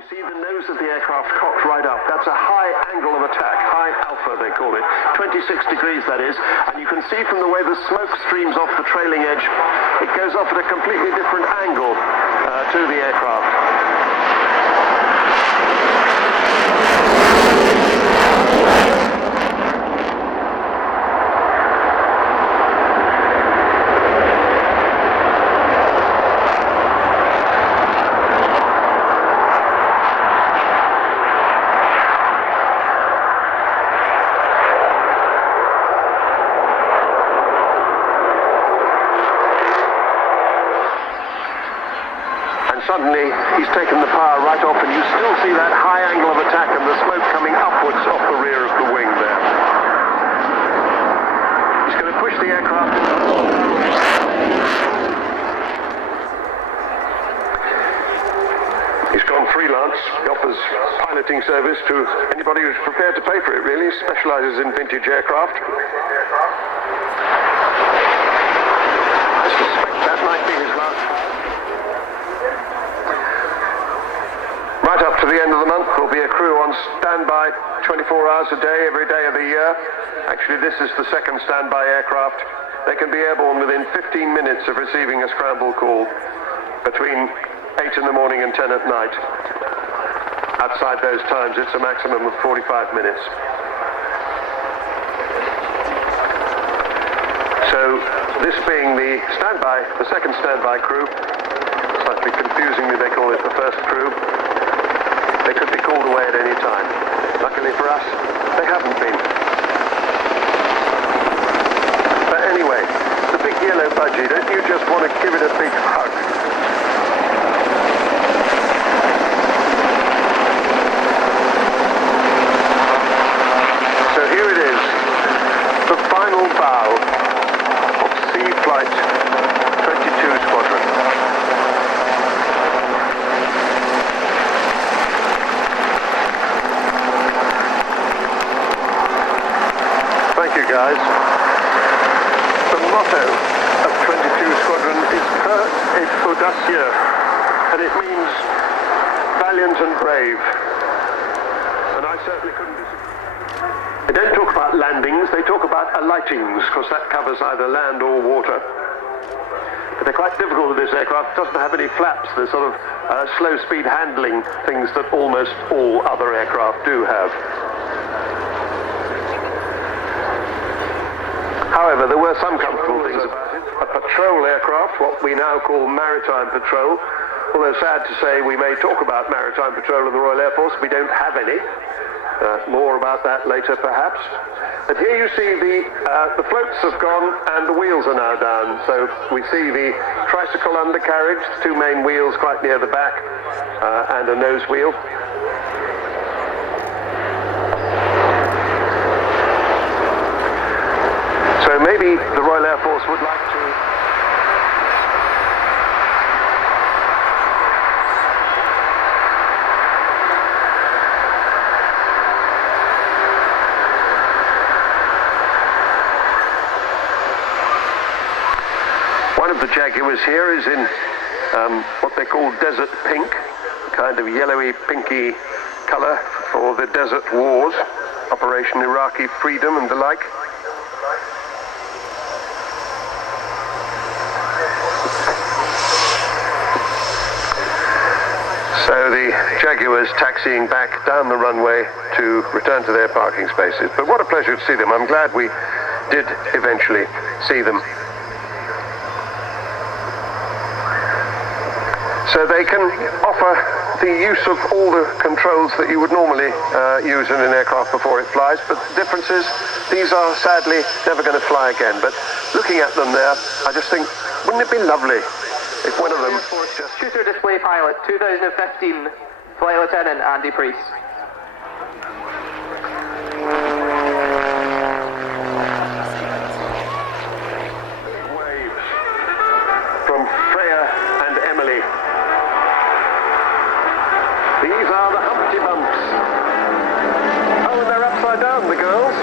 You see the nose of the aircraft cocked right up. That's a high angle of attack, high alpha they call it, 26 degrees that is, and you can see from the way the smoke streams off the trailing edge, it goes off at a completely different angle to the aircraft. Suddenly, he's taken the power right off, and you still see that high angle of attack and the smoke coming upwards off the rear of the wing there. He's going to push the aircraft. He's gone freelance. He offers piloting service to anybody who's prepared to pay for it, really. He specializes in vintage aircraft. I suspect that might be his last. Right up to the end of the month, there'll be a crew on standby 24 hours a day, every day of the year. Actually, this is the second standby aircraft. They can be airborne within 15 minutes of receiving a scramble call, between 8 in the morning and 10 at night. Outside those times, it's a maximum of 45 minutes. So, this being the second standby crew, slightly confusingly they call it the first crew. They could be called away at any time. Luckily for us, they haven't been. But anyway, the big yellow budgie, don't you just want to give it a big hug? So here it is, the final bow of Sea Flight 22 Squadron. Thank you, guys. The motto of 22 Squadron is Per et audacieux, and it means valiant and brave. And I certainly couldn't disagree. They don't talk about landings, they talk about alightings, because that covers either land or water. But they're quite difficult with this aircraft. It doesn't have any flaps, the sort of slow-speed handling things that almost all other aircraft do have. However, there were some comfortable things about it. A patrol aircraft, what we now call maritime patrol, although sad to say we may talk about maritime patrol of the Royal Air Force, we don't have any. More about that later, perhaps. But here you see the floats have gone and the wheels are now down. So we see the tricycle undercarriage, two main wheels quite near the back, and a nose wheel. So maybe the Royal Air Force would like to... One of the Jaguars here is in what they call desert pink, kind of yellowy, pinky colour for the desert wars, Operation Iraqi Freedom and the like. So the Jaguars taxiing back down the runway to return to their parking spaces. But what a pleasure to see them. I'm glad we did eventually see them. So they can offer the use of all the controls that you would normally use in an aircraft before it flies, but the difference is these are sadly never going to fly again. But looking at them there, I just think, wouldn't it be lovely if one of them just... Shooter display pilot, 2015, Flight Lieutenant Andy Priest. Waves from Freya and Emily. These are the Humpty Bumps. Oh, and they're upside down, the girls.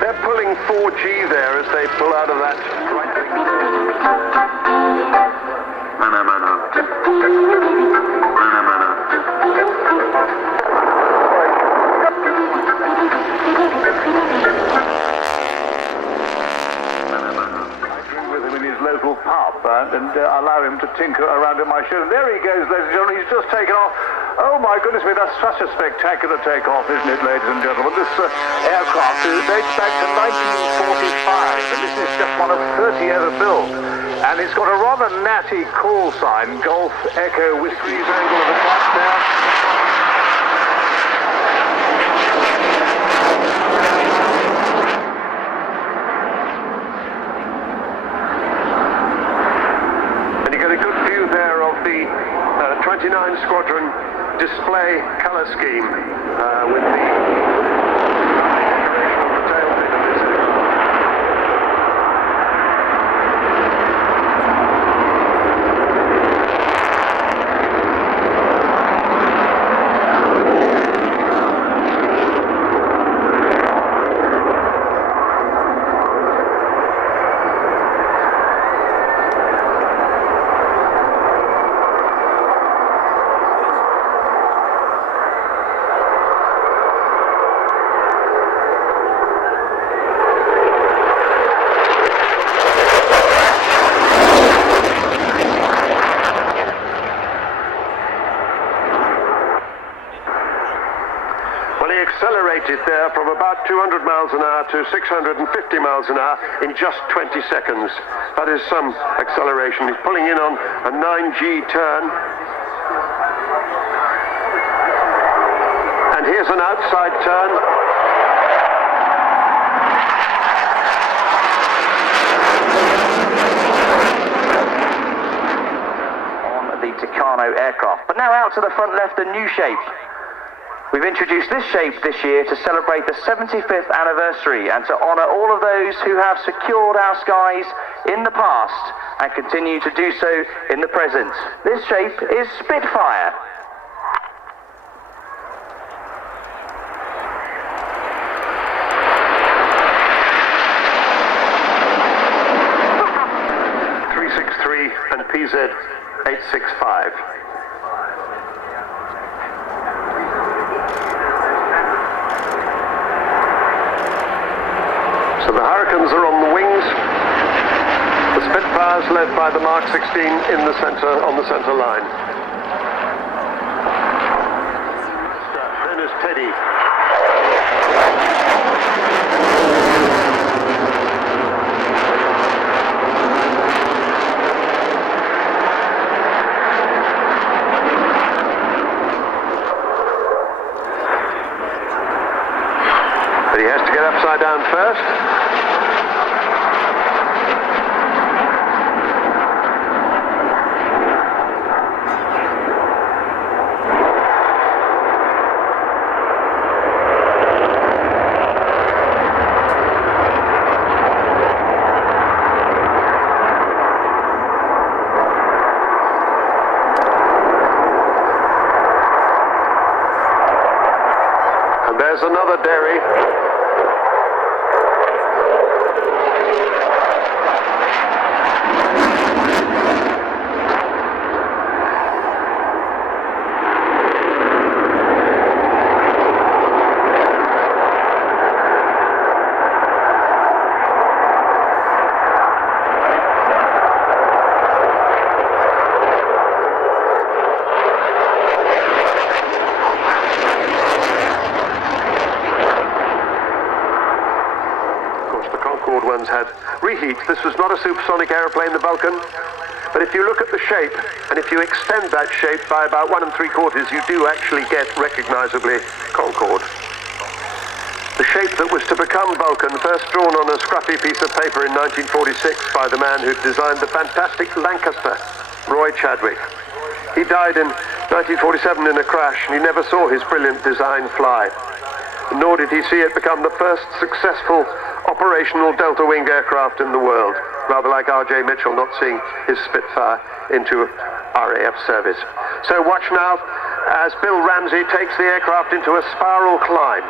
They're pulling 4G there as they pull out of that tinker around in my shirt. And there he goes, ladies and gentlemen. He's just taken off. Oh my goodness me, that's such a spectacular takeoff, isn't it, ladies and gentlemen? This aircraft dates back to 1945, and this is just one of 30 ever built. And it's got a rather natty call sign, Golf Echo Whiskey's angle of attack there. And you get a good view there of the 29 Squadron display colour scheme with the decoration on the tail fin of this aircraft. Accelerated there from about 200 miles an hour to 650 miles an hour in just 20 seconds. That is some acceleration. He's pulling in on a 9G turn. And here's an outside turn. On the Tucano aircraft. But now out to the front left, a new shape. We've introduced this shape this year to celebrate the 75th anniversary and to honour all of those who have secured our skies in the past and continue to do so in the present. This shape is Spitfire. and PZ 865. So the Hurricanes are on the wings. The Spitfires led by the Mark 16 in the center, on the center line. Then is Teddy. But he has to get upside down first. And there's another Derry. Ones had reheat. This was not a supersonic aeroplane, the Vulcan, but if you look at the shape and if you extend that shape by about 1 3/4, you do actually get recognizably Concorde. The shape that was to become Vulcan, first drawn on a scruffy piece of paper in 1946 by the man who designed the fantastic Lancaster, Roy Chadwick. He died in 1947 in a crash, and he never saw his brilliant design fly. Nor did he see it become the first successful operational delta-winged aircraft in the world, rather like R.J. Mitchell not seeing his Spitfire into RAF service. So watch now as Bill Ramsey takes the aircraft into a spiral climb.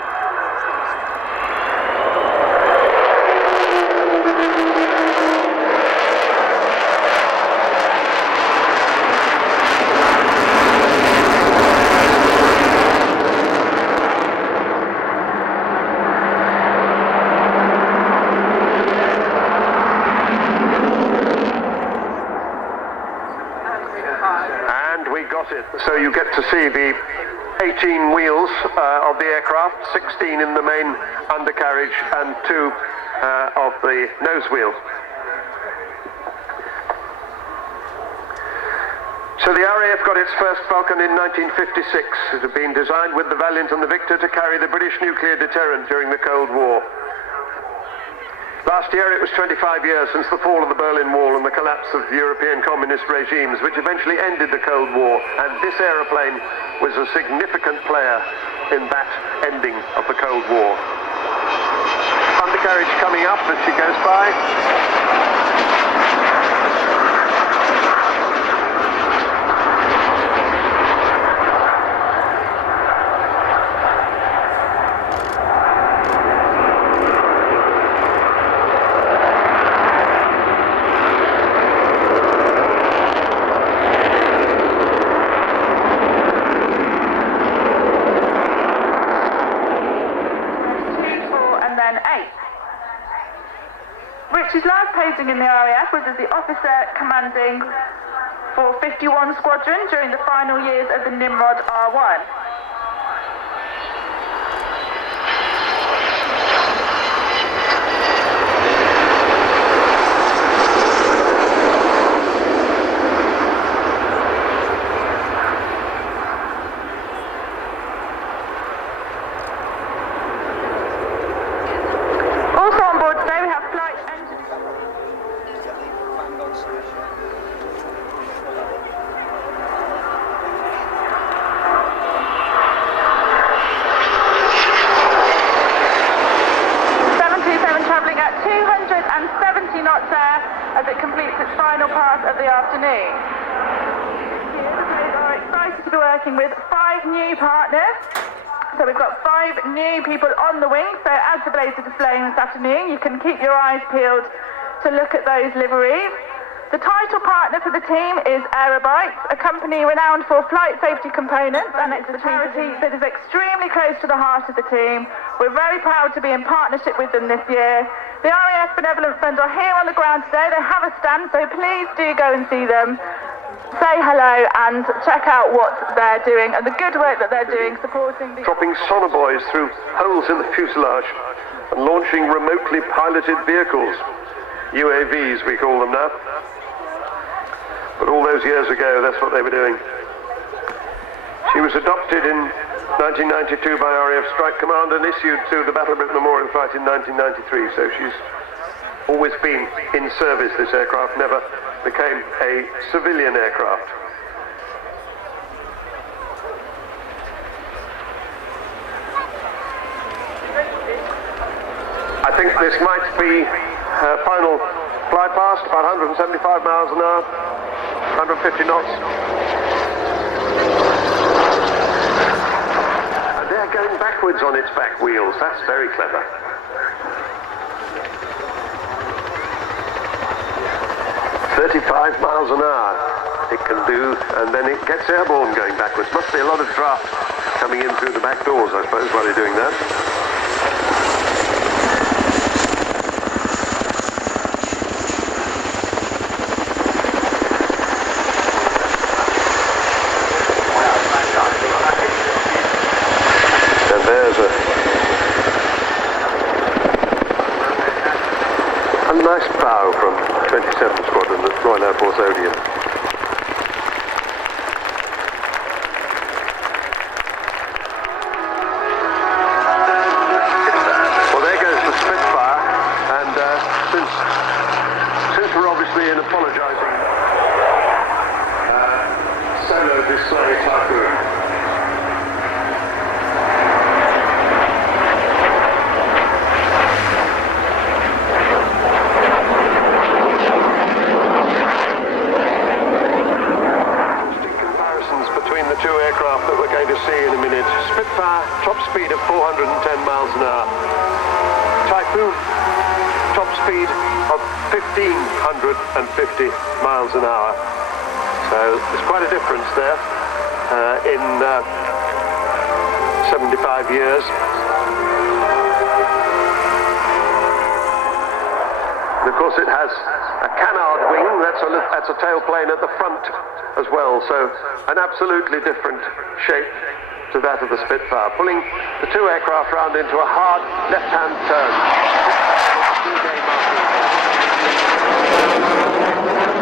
the 18 wheels of the aircraft, 16 in the main undercarriage and 2 of the nose wheel. So the RAF got its first Falcon in 1956. It had been designed with the Valiant and the Victor to carry the British nuclear deterrent during the Cold War. Last year it was 25 years since the fall of the Berlin Wall and the collapse of European communist regimes, which eventually ended the Cold War, and this aeroplane was a significant player in that ending of the Cold War. Undercarriage coming up as she goes by. His last posting in the RAF was as the officer commanding for 51 Squadron during the final years of the Nimrod R1. Also on board today we have flight engine. 270 knots there as it completes its final pass of the afternoon. We are excited to be working with 5 new partners. So we've got 5 new people on the wing. So as the blades are displaying this afternoon, you can keep your eyes peeled to look at those liveries. The title partner for the team is Aerobytes, a company renowned for flight safety components, and it's a charity that is extremely close to the heart of the team. We're very proud to be in partnership with them this year. The RAF Benevolent Fund are here on the ground today. They have a stand, so please do go and see them. Say hello and check out what they're doing and the good work that they're doing supporting the... Dropping sonobuoys through holes in the fuselage and launching remotely piloted vehicles. UAVs, we call them now. But all those years ago, that's what they were doing. She was adopted in 1992 by RAF Strike Command and issued to the Battle of Britain Memorial Flight in 1993. So she's always been in service, this aircraft, never became a civilian aircraft. I think this might be her final flight past, about 175 miles an hour, 150 knots. And they're going backwards on its back wheels. That's very clever. "35 miles an hour it can do, and then it gets airborne going backwards. Must be a lot of draft coming in through the back doors, I suppose, while you're doing that. Nice bow from 27 Squadron at Royal Air Force Odeon. Well, there goes the Spitfire, and since we're obviously in apologising, solo this sorry Typhoon. Two aircraft that we're going to see in a minute. Spitfire, top speed of 410 miles an hour. Typhoon, top speed of 1,550 miles an hour. So there's quite a difference there in 75 years. And of course it has a canard wing, that's a tailplane at the front as well, so an absolutely different shape to that of the Spitfire, pulling the two aircraft round into a hard left-hand turn.